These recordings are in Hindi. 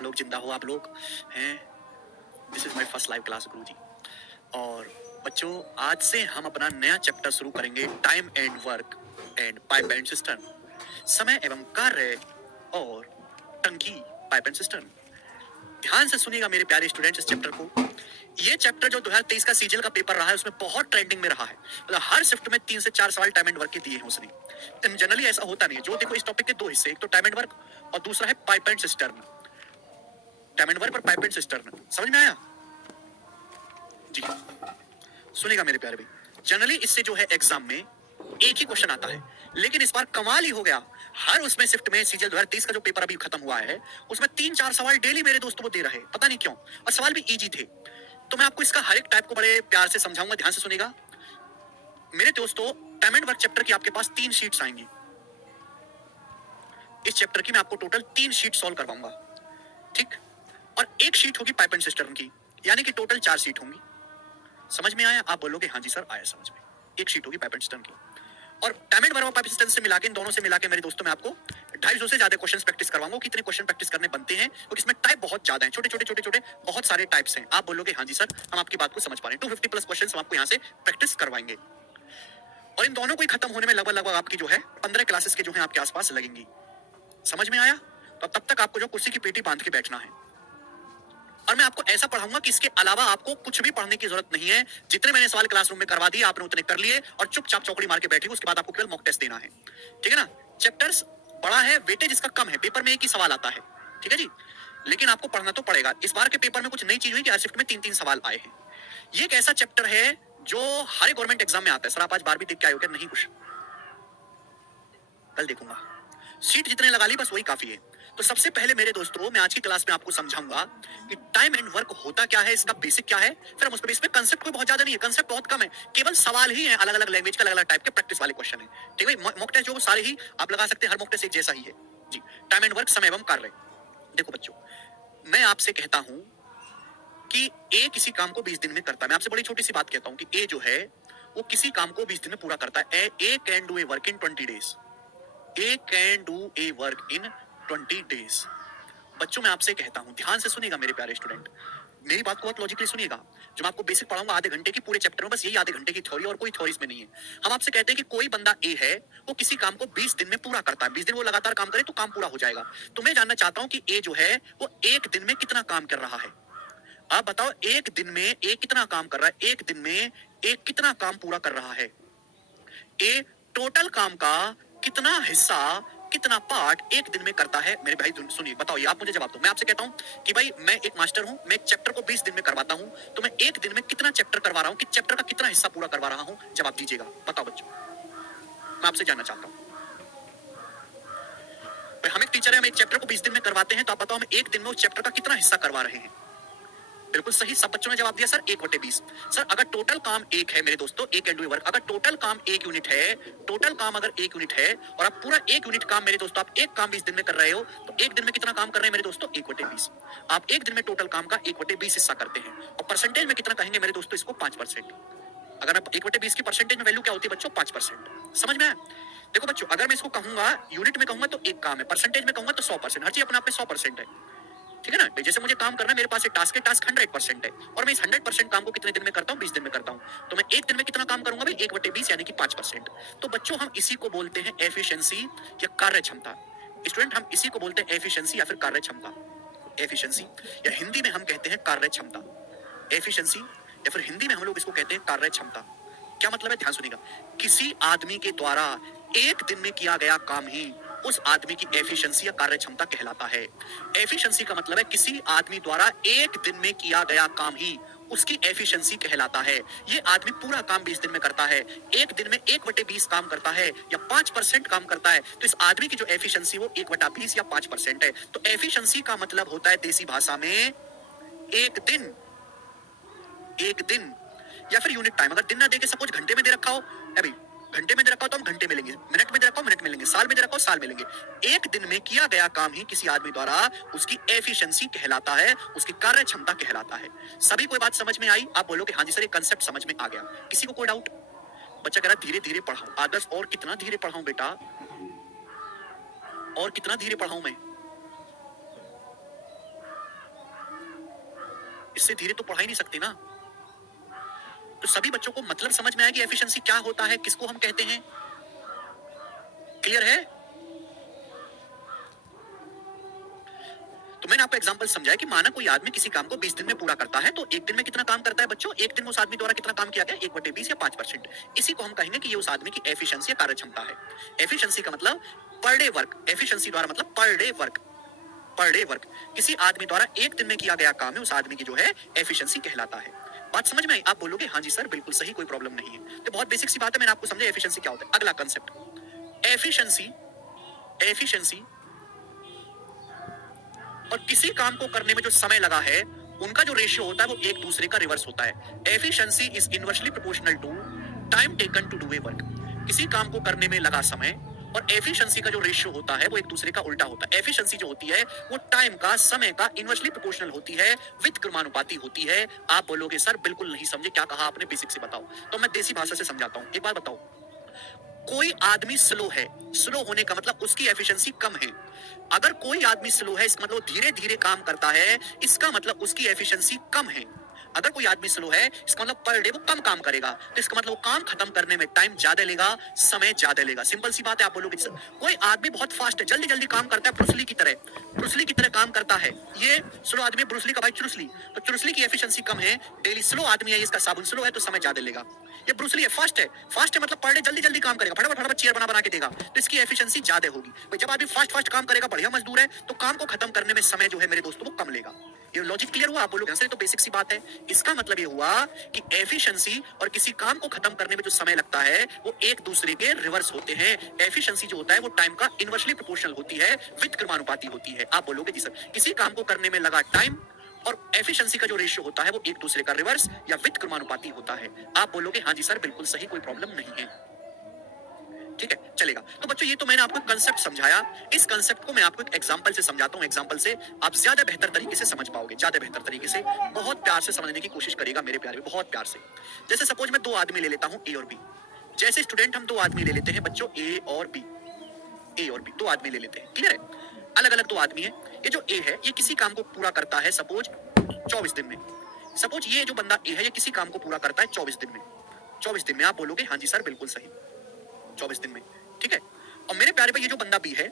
आप लोग जिंदा हो, आप लोग हैं। This is my first live class Guruji. और बच्चों, आज से हम अपना नया चैप्टर शुरू करेंगे, time and work and pipe and system, समय एवं कार्य और टंकी पाइप एंड सिस्टम। ध्यान से सुनिएगा मेरे प्यारे स्टूडेंट्स इस चैप्टर को। ये चैप्टर जो 2023 का सीजीएल का पेपर रहा है उसमें बहुत ट्रेंडिंग में रहा है। मतलब हर शिफ्ट में 3 से 4 सवाल टाइम एंड वर्क के दिए हैं उसने। जनरली ऐसा होता नहीं है। जो देखो, इस टॉपिक के दो हिस्से, एक तो टाइम एंड वर्क और दूसरा है pipe and cistern. Time and work और पाइप एंड सिस्टर्न, समझ में आया जी? सुनेगा मेरे प्यारे भाई, जनरली इससे जो है एग्जाम में एक ही क्वेश्चन आता है, लेकिन इस बार कमाल ही हो गया। हर उसमें शिफ्ट में सीजीएल 2023 का जो पेपर अभी खत्म हुआ है उसमें 3-4 सवाल डेली मेरे दोस्तों को दे रहे, पता नहीं क्यों, और सवाल भी इजी थे। तो मैं आपको इसका हर एक टाइप को बड़े प्यार से समझाऊंगा, ध्यान से सुनेगा मेरे दोस्तों। टाइम एंड वर्क चैप्टर की आपके पास 3 शीट्स आएंगी। इस चैप्टर की मैं आपको टोटल 3 शीट सॉल्व करवाऊंगा, ठीक? और एक शीट होगी पाइप एंड सिस्टम की, यानी कि टोटल 4 शीट होंगी। समझ में आया? आप बोलोगे हाँ जी सर आया समझ में। एक शीट होगी पाइप एंड सिस्टम की, और टाइम एंड वर्क और पाइप सिस्टम से मिला के, इन दोनों से मिला के मेरे दोस्तों मैं आपको 250 से ज्यादा क्वेश्चंस प्रैक्टिस करवाऊंगा। कितने क्वेश्चन प्रैक्टिस करने बनते हैं, क्योंकि इसमें टाइप बहुत ज्यादा है, छोटे छोटे छोटे छोटे बहुत सारे टाइप्स हैं। आप बोलोगे हाँ जी सर हम आपकी बात को समझ पा रहे हैं। 250 प्लस क्वेश्चन हम आपको यहाँ से प्रैक्टिस करवाएंगे, और इन दोनों को ही खत्म होने में लगभग लगभग आपकी जो है 15 क्लासेस के जो है आपके आसपास लगेंगी। समझ में आया? तो तब तक आपको जो कुर्सी की पेटी बांध के बैठना है, और मैं आपको ऐसा पढ़ाऊंगा कि इसके अलावा आपको कुछ भी पढ़ने की जरूरत नहीं है। जितने मैंने सवाल क्लासरूम में करवा दिए आपने उतने कर लिए, और चुपचाप चौकड़ी मार के बैठे, उसके बाद आपको केवल मॉक टेस्ट देना है, ठीक है ना? चैप्टर्स बड़ा है, वेटेज इसका कम है, पेपर में एक ही सवाल आता है, ठीक है जी? लेकिन आपको पढ़ना तो पड़ेगा। इस बार के पेपर में कुछ नई चीज हुई कि हर शिफ्ट में 3-3 सवाल आए हैं। ये एक ऐसा चैप्टर है जो हर गवर्नमेंट एग्जाम में आता है। सर आप आज 12वीं देख के आए हो क्या? नहीं, कुछ कल देखूंगा। सीट जितने लगा ली बस वही काफी है। तो सबसे पहले मेरे दोस्तों, मैं आज की क्लास में आपको समझाऊंगा कि टाइम एंड वर्क होता क्या है, इसका बेसिक क्या है। फिर हम उस पर, इसमें कंसेप्ट कोई बहुत ज्यादा नहीं है, कंसेप्ट बहुत कम है, केवल सवाल ही है, अलग अलग लैंग्वेज के अलग अलग टाइप के प्रैक्टिस वाले क्वेश्चन है, ठीक है भाई? मॉक टेस्ट जो सारे ही आप लगा सकते हैं, हर मॉक टेस्ट एक जैसा ही है जी। टाइम एंड वर्क, समय एवं कार्य। देखो बच्चों, मैं आपसे कहता हूं कि ए किसी काम को 20 दिन में करता है। मैं आपसे बड़ी छोटी सी बात कहता हूं कि ए जो है वो किसी काम को 20 दिन में पूरा करता है। A can do a work in 20 days. A can do a work in 20 days. बच्चों मैं आपसे कहता हूं, ध्यान से सुनिएगा मेरे प्यारे स्टूडेंट, मेरी बात को बहुत लॉजिकली सुनिएगा। जो मैं आपको बेसिक पढ़ाऊंगा आधे घंटे की, पूरे चैप्टर में बस यही आधे घंटे की थ्योरी, और कोई थ्योरी इसमें नहीं है। हम आपसे कहते हैं कि कोई बंदा ए है, वो किसी काम को 20 दिन में पूरा करता है। 20 दिन वो लगातार काम करे तो काम पूरा हो जाएगा। तो मैं जानना चाहता हूं कि ए जो है वो एक दिन में कितना काम कर रहा है। आप बताओ, एक दिन में ए कितना काम कर रहा है? एक दिन में ए कितना काम पूरा कर रहा है? ए टोटल काम का कितना हिस्सा, कितना पार्ट एक दिन में करता है? मेरे भाई सुनिए, बताओ, ये आप मुझे जवाब दो। मैं आपसे कहता हूं कि भाई मैं एक मास्टर हूं, मैं एक चैप्टर को 20 दिन में करवाता हूं, तो मैं एक दिन में कितना चैप्टर करवा रहा हूं, कि चैप्टर का कितना हिस्सा पूरा करवा रहा हूं? जवाब दीजिएगा, बताओ बच्चों, मैं आपसे जानना चाहता हूं। हम एक टीचर है, हम एक चैप्टर को 20 दिन में करवाते हैं, तो आप बताओ हम एक दिन में उस चैप्टर का कितना हिस्सा करवा रहे हैं? बिल्कुल सही, सब बच्चों ने जवाब दिया सर 1/20। सर अगर टोटल काम एक है मेरे दोस्तों, एक कैन डू वर्क, अगर टोटल काम 1 यूनिट है, टोटल काम अगर 1 यूनिट है, और आप पूरा 1 यूनिट काम मेरे दोस्तों, आप एक काम 20 दिन में कर रहे हो, तो एक दिन में कितना काम कर रहे हैं मेरे दोस्तों? 1/20। आप एक दिन में टोटल काम का 1/20 हिस्सा करते हैं, और परसेंटेज में कितना कहेंगे मेरे दोस्तों? इसको 5%। अगर आप 1/20 की परसेंटेज में वैल्यू क्या होती है बच्चों? 5%। समझ में आया? देखो बच्चों, अगर मैं इसको कहूंगा यूनिट में कहूंगा तो एक काम है, परसेंटेज में कहूंगा तो 100%। हर चीज अपने आप में 100% है, ठीक है ना? जैसे मुझे काम करना है, मेरे पास एक टास्क है, टास्क 100% है, और मैं इस 100% काम को कितने दिन में करता हूँ? 20 दिन में करता हूँ। तो मैं एक दिन में कितना काम करूंगा भाई? 1/20 यानी कि 5%। तो बच्चों हम इसी को बोलते हैं एफिशिएंसी या कार्य क्षमता। स्टूडेंट, हम इसी को बोलते हैं एफिशिएंसी या फिर कार्य क्षमता। एफिशिएंसी, या हिंदी में हम कहते हैं कार्य क्षमता। एफिशिएंसी, या फिर हिंदी में हम लोग इसको कहते हैं कार्य क्षमता। क्या मतलब है? ध्यान सुनिएगा, किसी आदमी के द्वारा एक दिन में किया गया काम ही उस आदमी की एफिशिएंसी या कार्य क्षमता कहलाता है। एफिशिएंसी का मतलब है किसी आदमी द्वारा एक दिन में किया गया काम ही उसकी एफिशिएंसी कहलाता है। ये आदमी पूरा काम 20 दिन में करता है, एक दिन में 1/20 काम करता है या 5% काम करता है, तो इस आदमी की जो एफिशिएंसी वो 1/20 या 5% है। तो एफिशिएंसी का मतलब होता है देसी भाषा में एक दिन, एक दिन, या फिर यूनिट टाइम। अगर दिन ना देके सपोज घंटे में दे रखा हो, अभी घंटे में दे रखा हो तो हम घंटे में लेंगे, मिनट में दे रखा हो मिनट में लेंगे, साल में दे रखा हो साल में लेंगे। एक दिन में किया गया काम ही किसी आदमी द्वारा उसकी एफिशिएंसी कहलाता है, उसकी कार्य क्षमता कहलाता है। सभी कोई बात समझ में आई? आप बोलोगे हाँ जी सर ये कंसेप्ट समझ में आ गया। किसी को कोई डाउट? बच्चा कह रहा धीरे धीरे पढ़ाऊं। आदर्श, और कितना धीरे पढ़ाऊं बेटा? और कितना धीरे पढ़ाऊं मैं? इससे धीरे तो पढ़ा ही नहीं सकते ना। तो सभी बच्चों को मतलब समझ में आया कि एफिशिएंसी क्या होता है, किसको हम कहते हैं? क्लियर है? तो मैंने आपको एग्जांपल समझाया कि माना कोई आदमी किसी काम को 20 दिन में पूरा करता है, तो एक दिन में कितना काम करता है बच्चों? एक दिन में उस आदमी द्वारा कितना काम किया गया? 1/20 या 5%। इसी को हम कहेंगे कि ये उस आदमी की एफिशिएंसी या कार्यक्षमता है। एफिशिएंसी का मतलब पर डे वर्क, एफिशिएंसी द्वारा मतलब per day work, per day work. किसी आदमी द्वारा एक दिन में किया गया काम है, उस आदमी की जो है एफिशिएंसी कहलाता है। बात समझ में आई? आप बोलोगे हाँ जी सर बिल्कुल सही, कोई प्रॉब्लम नहीं है। तो बहुत बेसिक सी बात है, मैंने आपको समझाया एफिशिएंसी क्या होता है। अगला कंसेप्ट, एफिशिएंसी, एफिशिएंसी और किसी काम को करने में जो समय लगा है उनका जो रेशियो होता है वो एक दूसरे का रिवर्स होता है। Efficiency is inversely proportional to time taken to do a work. किसी काम को करने में लगा समय और एफिशिएंसी का जो रेशियो होता है वो एक दूसरे का उल्टा होता है। एफिशिएंसी जो होती है वो टाइम का, समय का इनवर्सली प्रोपोर्शनल होती है, विद क्रमानुपाती होती है। आप बोलोगे सर बिल्कुल नहीं समझे, क्या कहा आपने, बेसिक से बताओ। तो मैं देसी भाषा से समझाता हूं। एक बात बताओ, कोई आदमी स्लो है, स्लो होने का मतलब उसकी एफिशिएंसी कम है। अगर कोई आदमी स्लो है इसका मतलब धीरे धीरे काम करता है, इसका मतलब उसकी एफिशिएंसी कम है। अगर कोई आदमी स्लो है इसका मतलब पर डे वो कम काम करेगा, तो इसका मतलब वो काम खत्म करने में टाइम ज्यादा लेगा, समय ज्यादा लेगा। सिंपल सी बात है। आप बोलोगे सर कोई आदमी बहुत फास्ट है, जल्दी जल्दी काम करता है, ब्रूसली की तरह, ब्रूसली की तरह काम करता है, ये स्लो आदमी, ब्रूसली का भाई चुरुसली, तो चुरुसली की एफिशिएंसी कम है, डेली स्लो आदमी है, इसका साबुन स्लो है तो समय ज्यादा लेगा। ये ब्रूसली है, फास्ट है, फास्ट है मतलब पर डे जल्दी जल्दी काम करेगा, फटाफट फटाफट चेयर बना बना के देगा, तो इसकी एफिशिएंसी ज्यादा होगी। भाई जब आदमी फास्ट फास्ट काम करेगा, बढ़िया मजदूर है, तो काम को खत्म करने में समय जो है मेरे दोस्तों वो कम लेगा। ये लॉजिक क्लियर हुआ? आप बोलोगे सर तो बेसिक सी बात है। इसका मतलब ये हुआ कि एफिशिएंसी और किसी काम को खत्म करने में जो समय लगता है वो एक दूसरे के रिवर्स होते हैं। एफिशिएंसी जो होता है वो टाइम का इनवर्सली प्रोपोर्शनल होती है, विद क्रमानुपाती होती है। आप बोलोगे जी सर किसी काम को करने में लगा टाइम और एफिशिएंसी का जो रेशियो होता है वो एक दूसरे का रिवर्स या विद क्रमानुपाती होता है। आप बोलोगे हाँ जी सर बिल्कुल सही, कोई प्रॉब्लम नहीं है। ठीक है, चलेगा। तो बच्चों ये तो मैंने आपको कंसेप्ट समझाया। इस कंसेप्ट को मैं आपको एक एग्जांपल से समझाता हूं। एग्जांपल से आप ज्यादा बेहतर तरीके से समझ पाओगे, ज्यादा बेहतर तरीके से। बहुत प्यार से समझने की कोशिश करिएगा मेरे प्यारे, बहुत प्यार से। जैसे सपोज मैं दो आदमी ले लेता हूं, ए और बी। जैसे स्टूडेंट हम दो आदमी ले लेते हैं बच्चों, ए और बी, ए और बी दो आदमी ले लेते हैं, क्लियर है? अलग अलग दो आदमी है। ये जो ए है ये किसी काम को पूरा करता है सपोज 24 दिन में। सपोज ये जो बंदा ए है ये किसी काम को पूरा करता है 24 दिन में। 24 दिन में। आप बोलोगे हाँ जी सर बिल्कुल सही, 24 दिन में, ठीक है। और मेरे प्यारे भाई ये जो बंदा बी है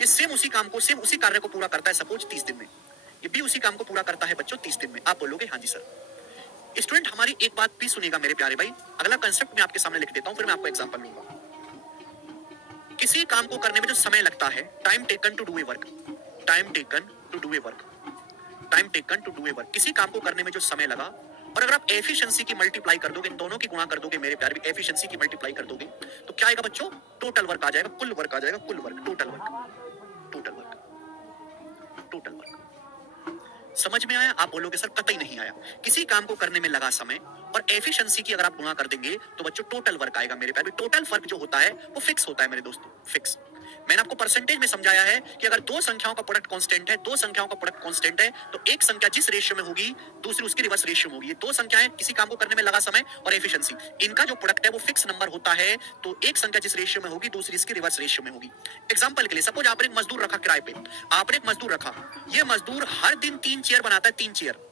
ये सेम उसी काम को, सेम उसी कार्य को पूरा करता है सपोज 30 दिन में। ये बी उसी काम को पूरा करता है बच्चों 30 दिन में। आप बोलोगे हाँ जी सर। स्टूडेंट हमारी एक बात भी सुनिएगा मेरे प्यारे भाई, अगला कंसेप्ट मैं आपके सामने लिख देता हूं, फिर मैं आपको एग्जांपल लूंगा। किसी काम को करने में जो समय लगता है, time taken to do a work, time taken to do a work, time taken to do a work, किसी काम को करने में जो समय लगा, और अगर आप एफिशिएंसी की मल्टीप्लाई कर दोगे, इन दोनों की गुणा कर दोगे मेरे प्यारे, एफिशिएंसी की मल्टीप्लाई कर दोगे तो क्या आएगा बच्चों? टोटल वर्क आ जाएगा, कुल वर्क आ जाएगा, कुल work, total work, total work, total work. समझ में आया? आप बोलोगे सर कतई नहीं आया। किसी काम को करने में लगा समय और एफिशिएंसी की अगर आप गुणा कर देंगे तो बच्चों टोटल वर्क आएगा मेरे प्यारे। टोटल वर्क जो होता है वो फिक्स होता है मेरे दोस्तों, फिक्स। मैंने आपको परसेंटेज में समझाया है कि अगर दो संख्याओं का प्रोडक्ट कांस्टेंट है, दो संख्याओं का प्रोडक्ट कांस्टेंट है, तो एक संख्या जिस रेशियो में होगी दूसरी उसकी रिवर्स रेशियो में होगी। ये दो संख्याएं किसी काम को करने में लगा समय और एफिशिएंसी, इनका जो प्रोडक्ट है वो फिक्स नंबर होता है, तो एक संख्या जिस रेशियो में होगी दूसरी इसकी रिवर्स रेशियो में होगी। एग्जांपल के लिए सपोज आपने एक मजदूर रखा किराए पे, आपने एक मजदूर रखा, ये मजदूर हर दिन 3 चेयर बनाता है, 3 चेयर।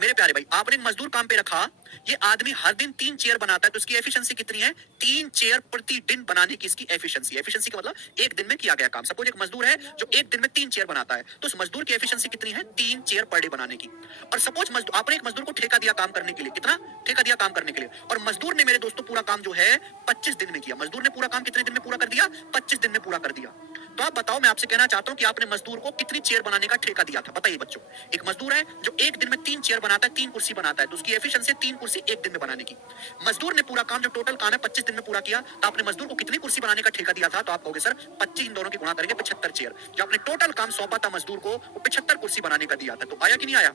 मेरे प्यारे भाई आपने एक मजदूर काम पे रखा, ये आदमी हर दिन 3 चेयर बनाता है, तो इसकी एफिशिएंसी कितनी है? 3 चेयर प्रतिदिन बनाने की इसकी एफिशिएंसी। एफिशिएंसी का मतलब एक दिन में किया गया काम। सपोज एक मजदूर है जो एक दिन में 3 चेयर बनाता है, तो उस मजदूर की एफिशिएंसी कितनी है? 3 चेयर पर डे बनाने की। और सपोज मजदूर, आपने एक मजदूर को ठेका दिया काम करने के लिए, कितना ठेका दिया काम करने के लिए, और मजदूर ने मेरे दोस्तों पूरा काम जो है 25 दिन में किया। मजदूर ने पूरा काम कितने दिन में पूरा कर दिया? 25 दिन में पूरा कर दिया। तो आप बताओ, मैं आपसे कहना चाहता हूं कि आपने मजदूर को कितनी चेयर बनाने का ठेका दिया था? बताइए बच्चों। एक मजदूर है जो एक दिन में 3 चेयर बनाता है, 3 कुर्सी बनाता है, तो उसकी एफिशिएंसी 3 कुर्सी एक दिन में बनाने की। मजदूर ने पूरा काम, जो टोटल काम है 25 दिन में पूरा किया, तो आपने मजदूर को कितनी कुर्सी बनाने का ठेका दिया था? तो आप कहोगे सर 25, इन दोनों की गुणा करेंगे 75 चेयर। जो आपने टोटल काम सौंपा था मजदूर को वो 75 कुर्सी बनाने का दिया था। तो आया कि नहीं आया?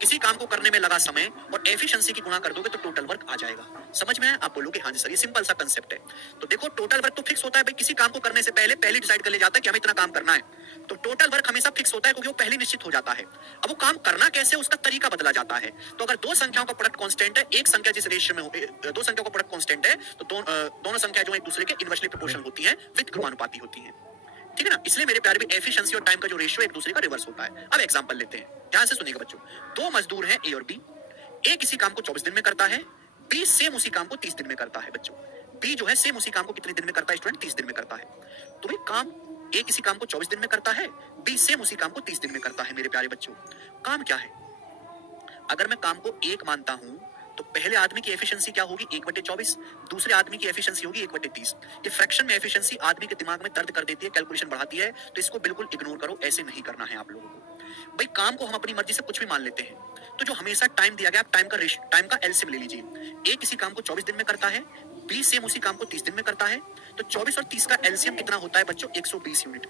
किसी काम को करने में लगा समय और एफिशिएंसी की गुणा कर दोगे तो टोटल वर्क आ जाएगा। समझ में आया? आप बोलोगे हाँ जी सर, ये सिंपल सा कांसेप्ट है। तो देखो टोटल वर्क तो फिक्स होता है भाई, किसी काम को करने से पहले पहले डिसाइड कर ले जाता है कि हमें इतना काम करना है, तो टोटल वर्क हमेशा फिक्स होता है क्योंकि वो पहले निश्चित हो जाता है। अब वो काम करना कैसे, उसका तरीका बदला जाता है। तो अगर दो संख्याओं का प्रोडक्ट कांस्टेंट है, एक संख्या जिस रेशियो में दो संख्याओं का प्रोडक्ट कांस्टेंट है, तो दोनों संख्या जो एक दूसरे के इनवर्सली प्रोपोर्शनल होती है, विद क्रमानुपाती होती है। ठीक है ना? इसलिए मेरे प्यारे भी एफिशिएंसी और टाइम का जो रेशियो एक दूसरे का रिवर्स होता है। अब एग्जांपल लेते हैं, ध्यान से सुनिएगा बच्चों। दो मजदूर हैं ए और बी। ए किसी काम को 24 दिन में करता है, बी सेम उसी काम को 30 दिन में करता है बच्चों। बी जो है सेम उसी काम को कितने दिन में करता है स्टूडेंट? 30 दिन में करता है। तो भाई काम ए किसी काम को 24 दिन में करता है, बी सेम उसी काम को 30 दिन में करता है मेरे प्यारे बच्चों। काम क्या है? अगर मैं काम को एक मानता हूं तो पहले आदमी की एफिशिएंसी क्या होगी? 1/24। दूसरे आदमी की एफिशिएंसी होगी 1/30। ये फ्रैक्शन में एफिशिएंसी आदमी के दिमाग में दर्द कर देती है, कैलकुलेशन बढ़ाती है, तो इसको बिल्कुल इग्नोर करो, ऐसे नहीं करना है आप लोगों को। भाई काम को हम अपनी मर्जी से कुछ भी मान लेते हैं, तो जो हमेशा टाइम दिया गया, आप टाइम का एलसीएम ले लीजिए। ए किसी काम को 24 दिन में करता है, बी सेम उसी काम को 30 दिन में करता है, तो 24 और 30 का एलसीएम कितना होता है बच्चों? 120 यूनिट।